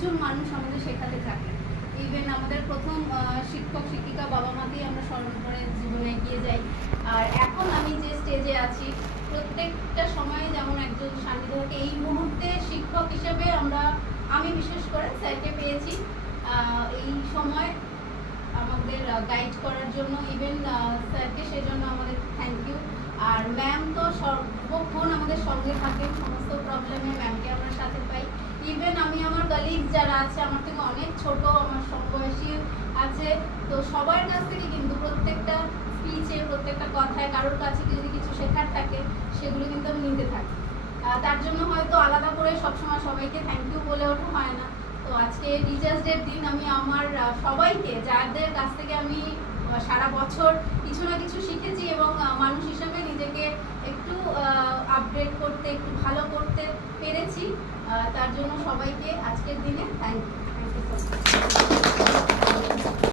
প্রচুর মানুষ আমাদের শেখাতে থাকে। ইভেন আমাদের প্রথম শিক্ষক শিক্ষিকা বাবা মাকেই আমরা স্মরণ করে জীবনে এগিয়ে যাই। আর এখন আমি যে স্টেজে আছি, প্রত্যেকটা সময়ে যেমন একজন সান্নিধ্য থাকে, এই মুহূর্তে শিক্ষক হিসেবে আমি বিশেষ করে স্যারকে পেয়েছি এই সময় আমাদের গাইড করার জন্য। ইভেন স্যারকে সেজন্য আমাদের থ্যাংক ইউ। আর ম্যাম তো সর্বক্ষণ আমাদের সঙ্গে থাকেন, সমস্ত প্রবলেমে ম্যামকে আমরা সাথে পাই। ইভেন আমি আমার কলিগ যারা আছে, আমার থেকে অনেক ছোট, আমার সমবয়সী আছে, তো সবার কাছ থেকে কিন্তু প্রত্যেকটা স্পিচে, প্রত্যেকটা কথায় কারোর কাছে যদি কিছু শেখার থাকে সেগুলো কিন্তু আমি নিতে থাকি। তার জন্য হয়তো আলাদা করে সবসময় সবাইকে থ্যাংক ইউ বলে ওঠা হয় না। তো আজকে টিচার্স ডের দিন আমি আমার সবাইকে, যাদের কাছ থেকে আমি সারা বছর কিছু না কিছু শিখেছি এবং মানুষ হিসেবে নিজেকে একটু আপডেট করতে, একটু ভালো করতে পেরেছি, তার জন্য সবাইকে আজকের দিনে থ্যাংক ইউ।